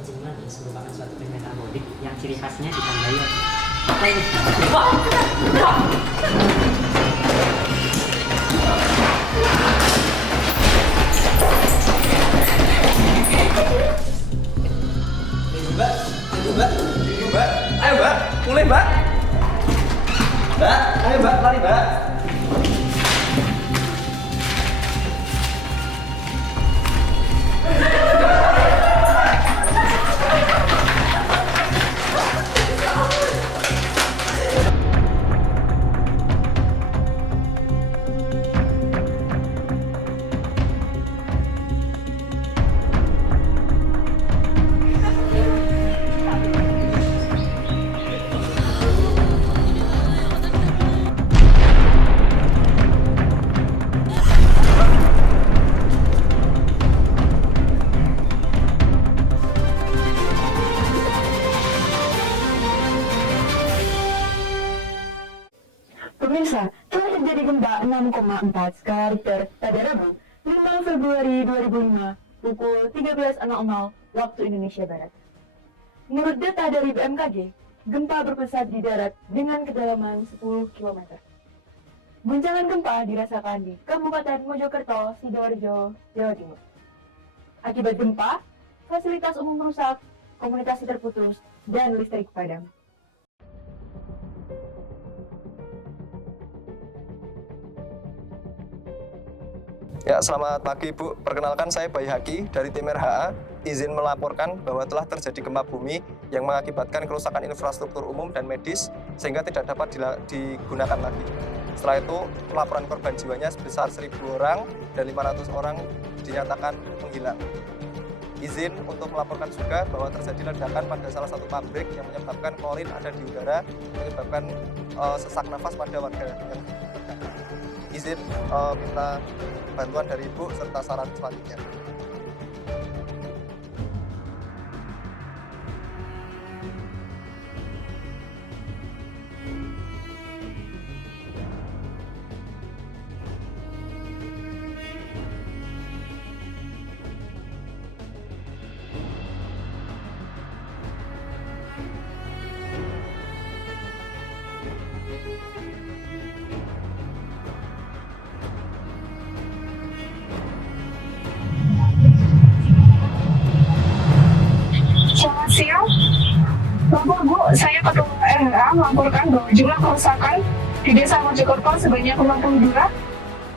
kencing manis merupakan suatu metabolik yang ciri khasnya ditandai apa ini? Wah! Mbak, ayo mbak, mulai mbak. Mbak, ayo mbak, lari mbak. Pemirsa, telah terjadi gempa 6,4 skala Richter pada Rabu, 5 Februari 2005, pukul 13.00 waktu Indonesia Barat. Menurut data dari BMKG, gempa berpusat di darat dengan kedalaman 10 km. Guncangan gempa dirasakan di Kabupaten Mojokerto, Sidoarjo, Jawa Timur. Akibat gempa, fasilitas umum rusak, komunikasi terputus, dan listrik padam. Ya, selamat pagi Bu. Perkenalkan saya Bayi Haki dari tim RHA. Izin melaporkan bahwa telah terjadi gempa bumi yang mengakibatkan kerusakan infrastruktur umum dan medis sehingga tidak dapat digunakan lagi. Setelah itu, laporan korban jiwanya sebesar 1.000 orang dan 500 orang dinyatakan menghilang. Izin untuk melaporkan juga bahwa terjadi ledakan pada salah satu pabrik yang menyebabkan klorin ada di udara, menyebabkan sesak nafas pada warga yang terdampak. Izin minta bantuan dari Ibu serta saran selanjutnya. Selamat siang. Lapor Bu, saya Ketua RHA melaporkan bahwa jumlah kerusakan di Desa Mojokerto sebanyak 52,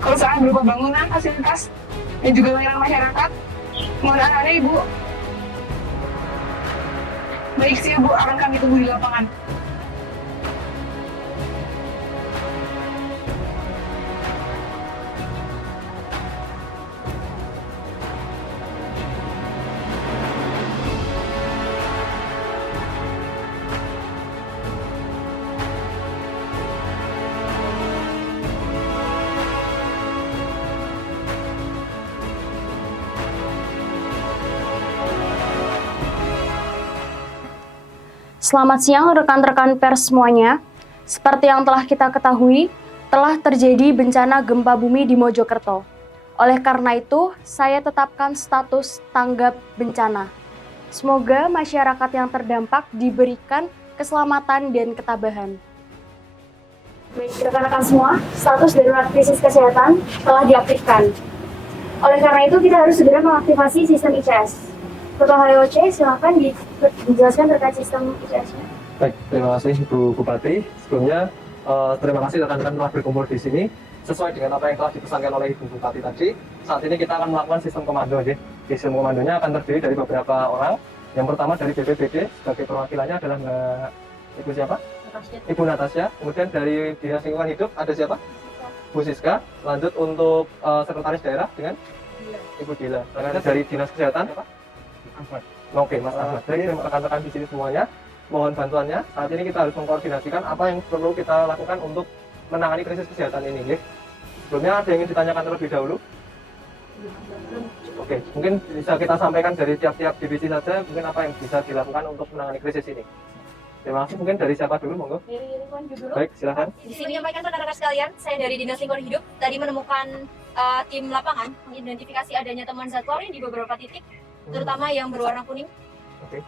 kerusakan berupa bangunan, fasilitas, dan juga layanan masyarakat. Mohon arahannya Ibu. Baik siap Bu, akan kami tunggu di lapangan. Selamat siang rekan-rekan pers semuanya. Seperti yang telah kita ketahui, telah terjadi bencana gempa bumi di Mojokerto. Oleh karena itu, saya tetapkan status tanggap bencana. Semoga masyarakat yang terdampak diberikan keselamatan dan ketabahan. Baik, rekan-rekan semua, status darurat krisis kesehatan telah diaktifkan. Oleh karena itu, kita harus segera mengaktifasi sistem ICS. Ketua HOC, silakan dijelaskan terkait sistem ICS-nya. Baik, terima kasih Bu Bupati. Sebelumnya, terima kasih rekan-rekan telah berkumpul di sini. Sesuai dengan apa yang telah dipesankan oleh Ibu Bupati tadi, saat ini kita akan melakukan sistem komando. Sistem komandonya akan terdiri dari beberapa orang. Yang pertama dari BPBD, sebagai perwakilannya adalah Mbak Ibu siapa? Ibu Natasha. Kemudian dari Dinas Lingkungan Hidup ada siapa? Bu Siska. Lanjut untuk Sekretaris Daerah dengan Ibu Dila. Selanjutnya dari Dinas Kesehatan apa? Oke, Mas Ahmad. Jadi rekan-rekan di sini semuanya, mohon bantuannya. Saat ini kita harus mengkoordinasikan apa yang perlu kita lakukan untuk menangani krisis kesehatan ini. Sebelumnya ada yang ingin ditanyakan terlebih dahulu? Oke, mungkin bisa kita sampaikan dari tiap-tiap divisi saja, mungkin apa yang bisa dilakukan untuk menangani krisis ini. Terima kasih. Mungkin dari siapa dulu, monggo? Dari lingkungan hidup dulu. Baik, silakan. Di sini menyampaikan rekan-rekan sekalian, saya dari Dinas Lingkungan Hidup tadi menemukan tim lapangan mengidentifikasi adanya temuan zat klorin di beberapa titik, terutama yang berwarna kuning. Oke.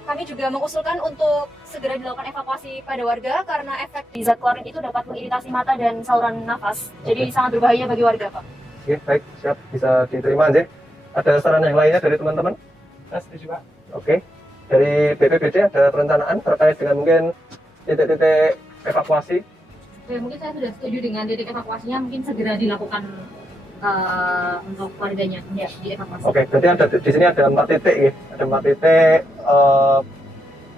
Kami juga mengusulkan untuk segera dilakukan evakuasi pada warga karena efek di zat klorin itu dapat mengiritasi mata dan saluran nafas. Jadi sangat berbahaya bagi warga, Pak. Oke, baik, siap, bisa diterima aja. Ada saran yang lainnya dari teman-teman? Setuju, Pak. Oke. Dari BPBD ada perencanaan terkait dengan mungkin titik-titik evakuasi? Ya, mungkin saya sudah setuju dengan titik evakuasinya, mungkin segera dilakukan untuk warganya ya, dievakuasi. Oke, berarti ada di sini ada 4 titik ya. Ada 4 titik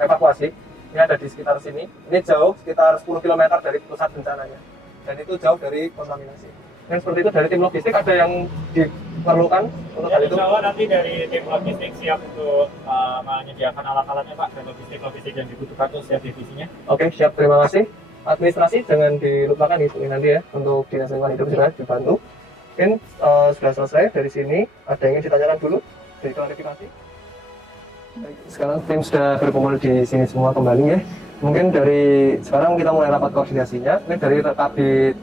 evakuasi. Ini ada di sekitar sini. Ini jauh, sekitar 10 km dari pusat bencananya. Dan itu jauh dari kontaminasi. Dan seperti itu dari tim logistik ada yang diperlukan untuk hal itu? Insya Allah nanti dari tim logistik siap untuk menyediakan alat-alatnya Pak, dan logistik yang dibutuhkan itu siap divisinya. Oke, siap, terima kasih. Administrasi jangan dilupakan itu nanti ya, untuk dinas lingkungan hidup sudah dibantu. Mungkin sudah selesai dari sini. Ada yang ingin ditanyakan dulu? Dari klarifikasi? Baik, sekarang tim sudah berkumpul di sini semua kembali ya. Mungkin dari sekarang kita mulai rapat koordinasinya. Mungkin dari Kabid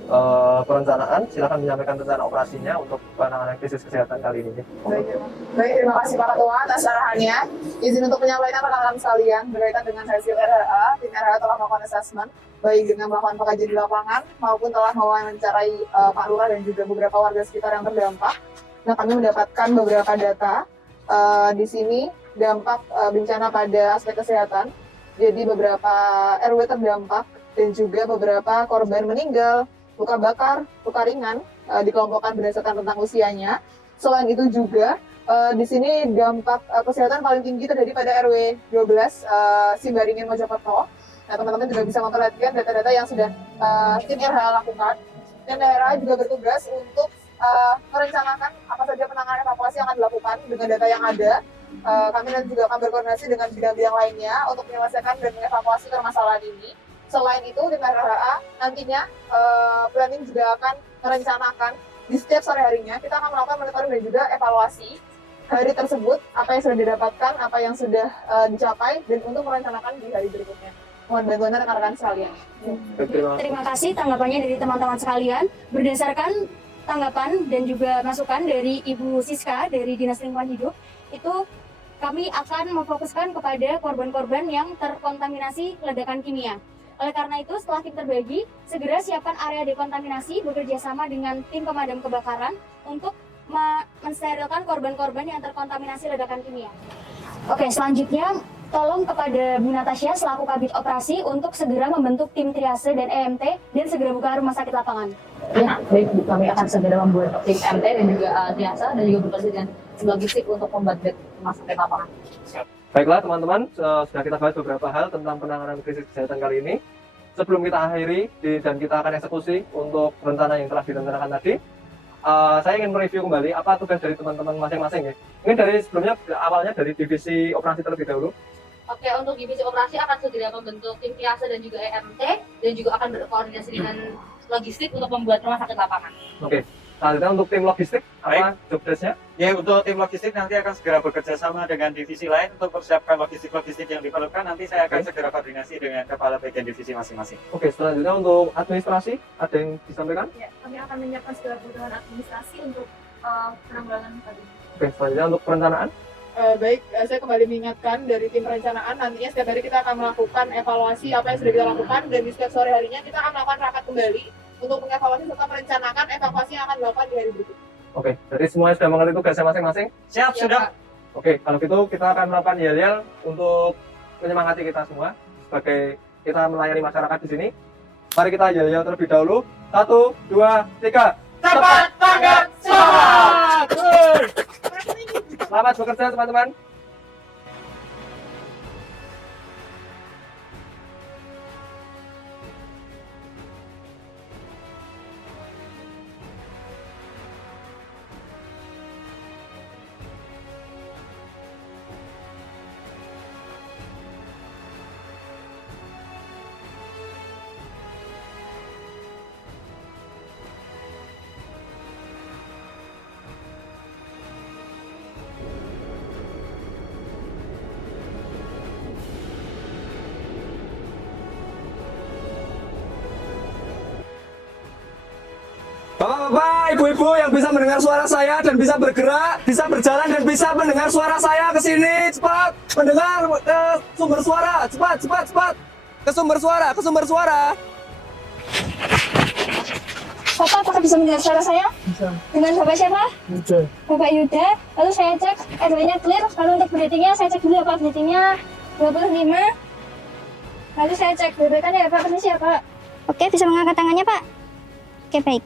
perencanaan, silakan menyampaikan rencana operasinya untuk penanganan krisis kesehatan kali ini. Baik, terima kasih Pak Ketua atas arahannya. Izin untuk menyampaikan rekan-rekan sekalian berkaitan dengan hasil RHA. Tim RHA telah melakukan asesmen, baik dengan melakukan pengkajian di lapangan maupun telah mewawancarai Pak Lurah dan juga beberapa warga sekitar yang terdampak. Nah, kami mendapatkan beberapa data di sini dampak bencana pada aspek kesehatan. Jadi beberapa RW terdampak dan juga beberapa korban meninggal, luka bakar, luka ringan dikelompokkan berdasarkan tentang usianya. Selain itu juga di sini dampak kesehatan paling tinggi terjadi pada RW 12 Simbaringin Mojokerto. Nah, teman-teman juga bisa memperhatikan data-data yang sudah tim RHA lakukan. Dan RHA juga bertugas untuk merencanakan apa saja penanganan evakuasi yang akan dilakukan dengan data yang ada. Kami nanti juga akan berkoordinasi dengan bidang-bidang lainnya untuk menyelesaikan dan mengevakuasi permasalahan ini. Selain itu, tim RHA nantinya planning juga akan merencanakan di setiap sore harinya kita akan melakukan monitoring dan juga evaluasi hari tersebut, apa yang sudah didapatkan, apa yang sudah dicapai, dan untuk merencanakan di hari berikutnya. Mohon bantuan rekan-rekan sekalian. Terima kasih tanggapannya dari teman-teman sekalian. Berdasarkan tanggapan dan juga masukan dari Ibu Siska dari Dinas Lingkungan Hidup, itu kami akan memfokuskan kepada korban-korban yang terkontaminasi ledakan kimia. Oleh karena itu, setelah tim terbagi, segera siapkan area dekontaminasi bekerja sama dengan tim pemadam kebakaran untuk mensterilkan korban-korban yang terkontaminasi ledakan kimia. Oke, selanjutnya tolong kepada Bu Natasha selaku Kabid Operasi untuk segera membentuk tim triase dan EMT dan segera buka rumah sakit lapangan. Ya, baik Bu, kami akan segera membuat tim MT dan juga triase dan juga berkoordinasi dengan logistik untuk membuat rumah sakit lapangan. Baiklah teman-teman, sudah kita bahas beberapa hal tentang penanganan krisis kesehatan kali ini. Sebelum kita akhiri dan kita akan eksekusi untuk rencana yang telah direncanakan tadi, saya ingin mereview kembali apa tugas dari teman-teman masing-masing ya. Mungkin dari sebelumnya awalnya dari divisi operasi terlebih dahulu. Oke, untuk divisi operasi akan segera membentuk tim triase dan juga EMT dan juga akan berkoordinasi dengan logistik untuk membuat rumah sakit lapangan. Oke, selanjutnya untuk tim logistik, apa job desk-nya? Ya, untuk tim logistik nanti akan segera bekerja sama dengan divisi lain untuk persiapkan logistik-logistik yang diperlukan. Nanti saya akan segera koordinasi dengan kepala bagian divisi masing-masing. Oke, selanjutnya untuk administrasi, ada yang disampaikan? Ya, kami akan menyiapkan segala kebutuhan administrasi untuk penanggulangan tadi. Oke, selanjutnya untuk perencanaan. Baik, saya kembali mengingatkan dari tim perencanaan, nantinya setiap hari kita akan melakukan evaluasi apa yang sudah kita lakukan, dan di setiap sore harinya kita akan melakukan rapat kembali untuk mengevaluasi serta merencanakan evakuasi yang akan dilakukan di hari berikutnya. Oke, jadi semuanya sudah mengerti tugasnya masing-masing? Siap, sudah. Oke, kalau gitu kita akan melakukan yel-yel untuk menyemangati kita semua sebagai kita melayani masyarakat di sini. Mari kita yel-yel terlebih dahulu. 1, 2, 3. Cepat, tanggap, semangat! Selamat bekerja teman-teman. Mana ibu-ibu yang bisa mendengar suara saya dan bisa bergerak, bisa berjalan dan bisa mendengar suara saya ke sini, cepat. Mendengar sumber suara, cepat. Ke sumber suara. Bapak, apakah bisa mendengar suara saya? Bisa. Dengan Bapak siapa? Yuda. Bapak Yuda. Lalu saya cek RW-nya clear. Lalu untuk breathing-nya saya cek dulu ya Pak. Breathing-nya 25. Lalu saya cek BB-kan ya Pak. Permisi ya Pak. Oke, bisa mengangkat tangannya Pak. Oke, baik.